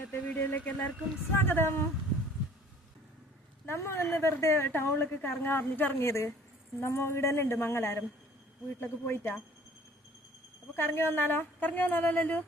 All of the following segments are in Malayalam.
ഇന്നത്തെ വീഡിയോയിലേക്ക് എല്ലാവർക്കും സ്വാഗതം. നമ്മൾ ഇന്ന് വെറുതെ ടൗണിലേക്ക് കറങ്ങാൻ അറിഞ്ഞിട്ട് ഇറങ്ങിയത്. നമ്മൾ ഇവിടെ തന്നെ ഉണ്ട് മംഗലാരം, വീട്ടിലേക്ക് പോയിട്ടാ. അപ്പൊ കറങ്ങി വന്നാലോ ലല്ലു?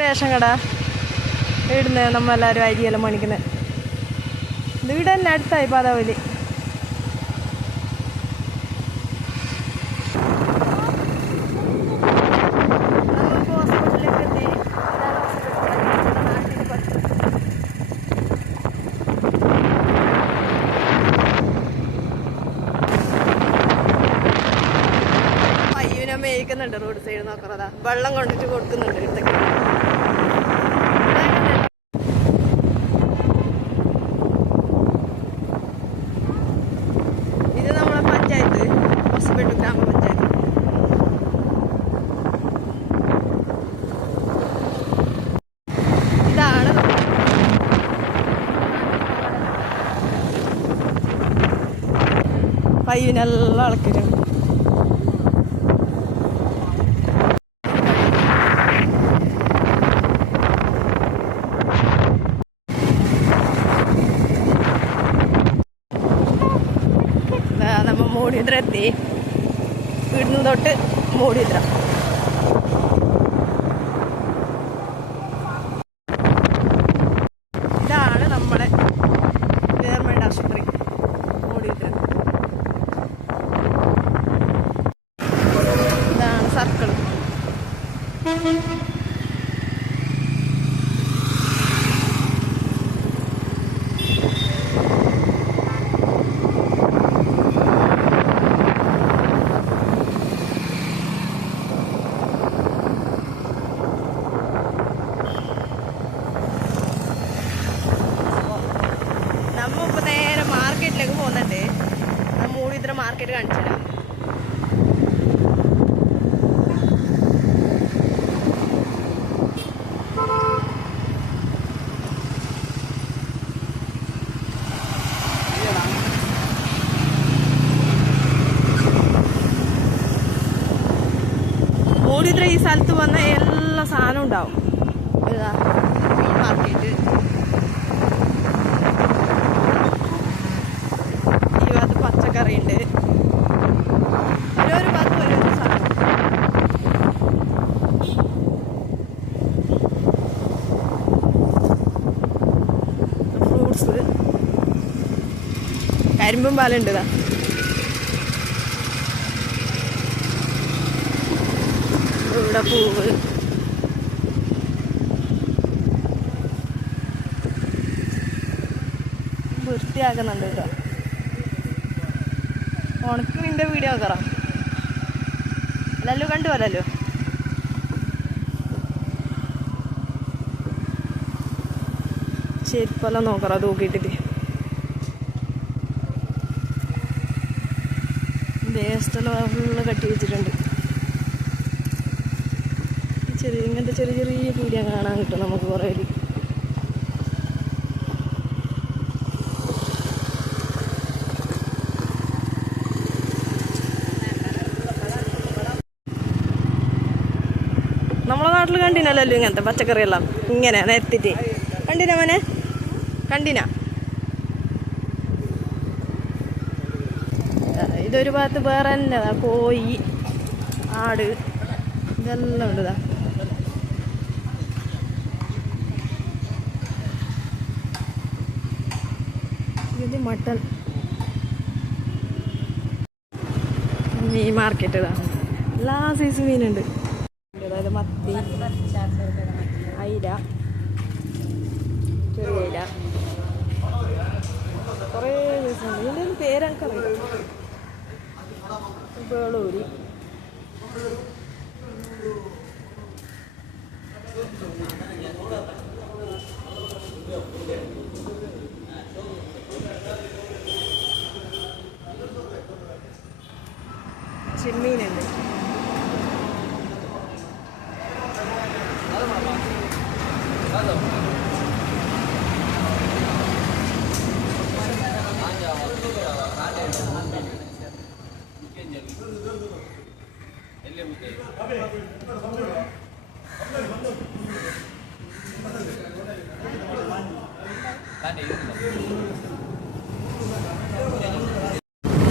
റേഷൻ കട ഇവിടുന്ന് നമ്മളെല്ലാവരും അരിയെല്ലാം മേടിക്കുന്നത്. ഇത് ഇവിടെ തന്നെ അടുത്തായി പാതാവലി. പയ്യനെ മേയ്ക്കുന്നുണ്ട് റോഡ് സൈഡ് നോക്കറതാ, വെള്ളം കൊണ്ടിട്ട് കൊടുക്കുന്നുണ്ട് ഇടത്തേക്ക്. ഇത് നമ്മളെ പഞ്ചായത്ത്, ഹോസ്പിറ്റൽ ഗ്രാമപഞ്ചായത്ത്. ഇതാണ് പയ്യനെല്ലാം അളക്കിട്ടുണ്ട്. നമ്മ മൂടിദ്ര എത്തി, ഇവിടുന്ന് തൊട്ട് മൂടിദ്ര. ഇതാണ് നമ്മുടെ ഗവൺമെന്റ് ആശുപത്രി മൂടിദ്ര. ഇതാണ് സർക്കിൾ. നമ്മളിപ്പോൾ നേരെ മാർക്കറ്റിലേക്ക് പോകുന്നുണ്ട്. മൂടിദ്ര മാർക്കറ്റ് കാണിച്ചില്ല. മൂടിദ്ര ഈ സ്ഥലത്ത് വന്ന എല്ലാ സാധനവും ഉണ്ടാവും. ഇതാ മാർക്കറ്റ്. ഈ ഭാഗത്ത് പച്ചക്കറിയുണ്ട്. ഓരോരോ ഭാഗത്ത് ഓരോരോ സാധനം. ഫ്രൂട്ട്സ്, കരിമ്പും പാലുണ്ട്. ഇതാ ഇവിടെ പൂവ്. വൃത്തിയാക്കുന്നുണ്ട് കേട്ടോ. ഉണക്ക് നിന്റെ വീഡിയോ നോക്കറാം. അല്ലല്ലോ കണ്ടു പോലല്ലോ. ചെരുപ്പെല്ലാം നോക്കറാ തൂക്കിയിട്ടിട്ട്. വേസ്റ്റെല്ലാം ഫുള്ള് കട്ടി വെച്ചിട്ടുണ്ട്. ഇങ്ങനത്തെ ചെറിയ ചെറിയ പീടിയ കാണാൻ കിട്ടും നമുക്ക് കുറേ. നമ്മളെ നാട്ടിൽ കണ്ടിനല്ലോ ഇങ്ങനത്തെ പച്ചക്കറിയെല്ലാം ഇങ്ങനെ നിരത്തിട്ട്. കണ്ടിനാ മോനെ? കണ്ടിനാ? ഇതൊരു ഭാഗത്ത് വേറെ തന്നെ കോഴി, ആട്, ഇതെല്ലാം ഉണ്ട്. ഇതാ ഇത് മട്ടൺ. മീൻ മാർക്കറ്റ്. ഇതാ എല്ലാ സൈസ് മീനുണ്ട്. അതായത് മത്തി, അയില, ചെറിയ അയില, കുറേ സൈസുണ്ട്. ഇതിൻ്റെ ഒരു പേരെനിക്കറിയാം. വേളൂരി, ചെമ്മീനുണ്ട്.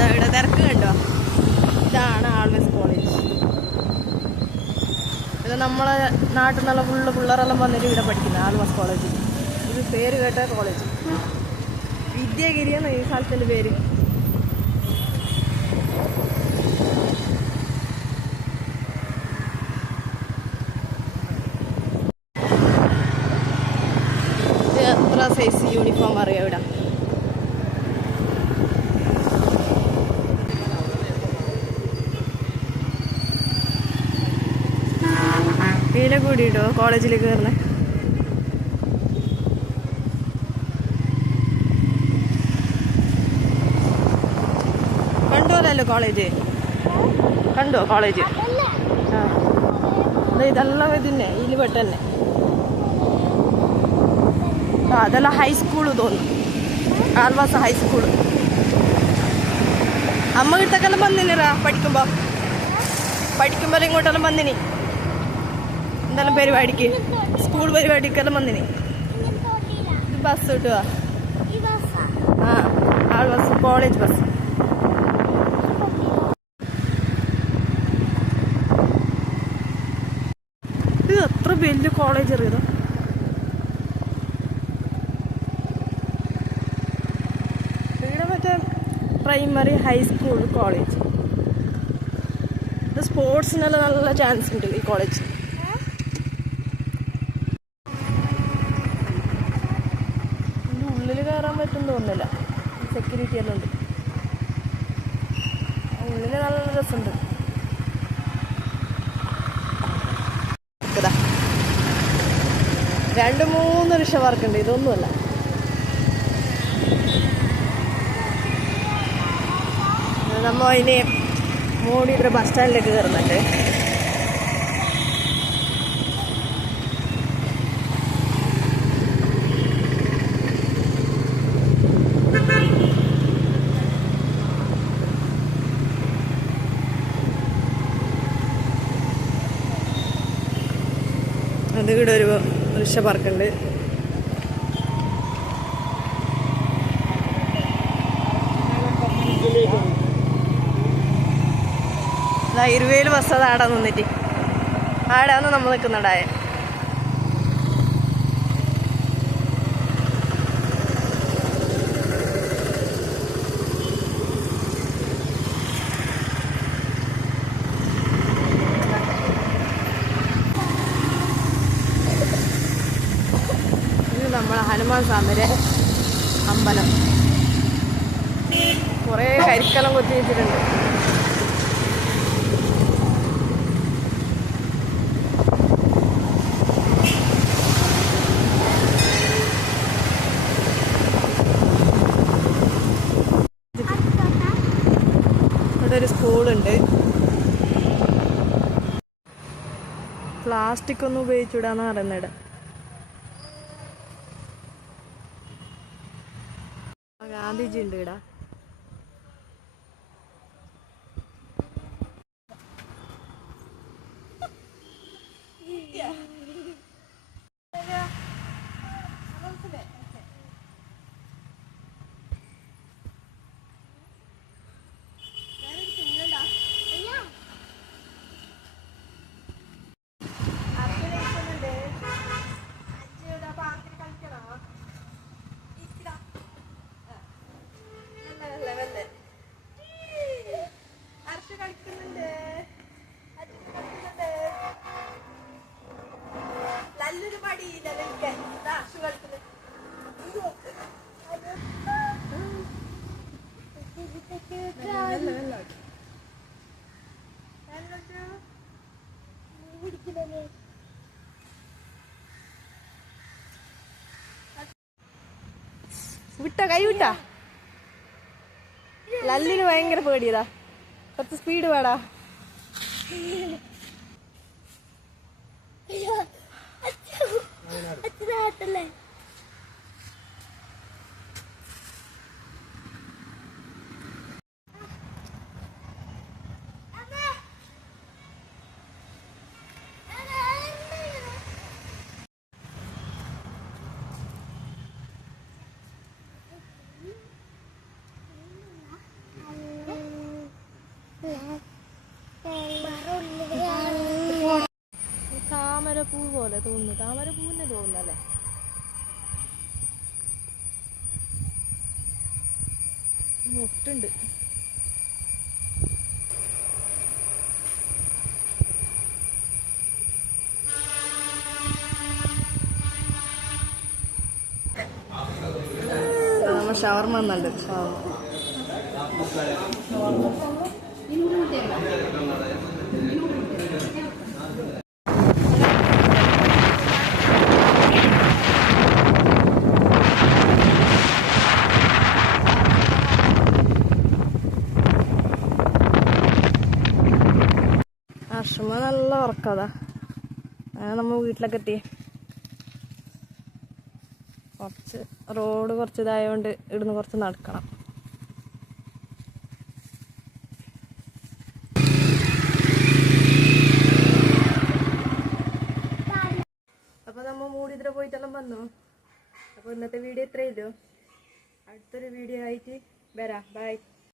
ഇവിടെ തിരക്ക് കണ്ടോ? ഇതാണ് ആൾവേസ് കോളേജ്. ഇത് നമ്മളെ നാട്ടിൽ നിന്നുള്ള ഫുള്ള് പിള്ളേരെല്ലാം വന്നിട്ട് ഇവിടെ പഠിക്കുന്നത് ആൾവേസ് കോളേജ്. ഇത് പേര് കേട്ട കോളേജ്. വിദ്യാഗിരി എന്ന ഈ സ്ഥലത്തിൻ്റെ പേര്. ഇത് എത്ര സൈസ് യൂണിഫോം അറിയാം ഇവിടെ. വില കൂടിയിട്ടോ കോളേജിൽ കയറുന്നത്. കണ്ടോലല്ലോ കോളേജ്? കണ്ടോ കോളേജ്? ആ ഇതെല്ലാം ഇതിന്നെ ഇതിൽ പെട്ടെന്നെ. ആ അതെല്ലാം ഹൈസ്കൂള് തോന്നുന്നു. ആൾവാസ് ഹൈസ്കൂള്. അമ്മ വീട്ടൊക്കെല്ലാം വന്നിനിറാ പഠിക്കുമ്പോൾ ഇങ്ങോട്ടെല്ലാം വന്നിനി. എന്തെല്ലാം പരിപാടിക്ക് സ്കൂൾ പരിപാടിക്കെല്ലാം വന്നിനി. ഇത് ബസ് കിട്ടുക. ആ ആൾ ബസ് കോളേജ് ബസ്. ഇത് എത്ര വലിയ കോളേജ് അറിയാം. ഇവിടെ മറ്റേ പ്രൈമറി ഹൈസ്കൂൾ കോളേജ്. ഇത് സ്പോർട്സിനെല്ലാം നല്ല ചാൻസ് ഉണ്ട് ഈ കോളേജ്. ഉള്ളിൽ കയറാൻ പറ്റും തോന്നുന്നില്ല. സെക്യൂരിറ്റി എല്ലാം ഉണ്ട്. ഉള്ളിൽ നല്ല രസമുണ്ട്. 2-3 റിക്ഷമാർക്കുണ്ട്. ഇതൊന്നുമല്ല. നമ്മ അതിന് മോഡിയുടെ ബസ് സ്റ്റാൻഡിലേക്ക് കയറുന്നുണ്ട്. അത് ഇവിടെ ഒരു റിക്ഷ പാർക്കുണ്ട്. ഇരുവേല് ബസ് അത് ആടെ നിന്നിട്ട് ആടാന്ന് നമ്മൾ നിൽക്കുന്നുണ്ടായ. ഇത് നമ്മളെ ഹനുമാൻ സ്വാമിയുടെ അമ്പലം. കുറേ കരിക്കലം കൊത്തി വെച്ചിട്ടുണ്ട്. ഒരു സ്കൂളുണ്ട്. പ്ലാസ്റ്റിക് ഒന്നും ഉപയോഗിച്ചൂടാന്ന് പറയുന്നത്. ഗാന്ധിജി ഉണ്ട് ഇവിടെ. വിട്ട കൈ വിട്ടാ. ലല്ലിന് ഭയങ്കര പേടിയതാ. കുറച്ച് സ്പീഡ് വേടാ. അച്ഛനാട്ടല്ലേ താമരപ്പൂ പോലെ തോന്നുന്നു. താമരപ്പൂവിനെ തോന്നുന്നല്ലേ? മുട്ടുണ്ട്. നമ്മൾ ഷവർമ വന്നുണ്ട്. അർഷമ നല്ല ഉറക്കതാ. അങ്ങനെ നമ്മൾ വീട്ടിലൊക്കെ എത്തി. റോഡ് കുറച്ച് ഇതായതുകൊണ്ട് ഇവിടുന്ന് കുറച്ച് നടക്കണം. അപ്പോൾ നമ്മൾ മൂടിതിരെ പോയിട്ടെല്ലാം വന്നു. അപ്പോൾ ഇന്നത്തെ വീഡിയോ ഇത്രയേ ഉള്ളൂ. അടുത്തൊരു വീഡിയോ ആയിട്ട് വരാം. ബൈ.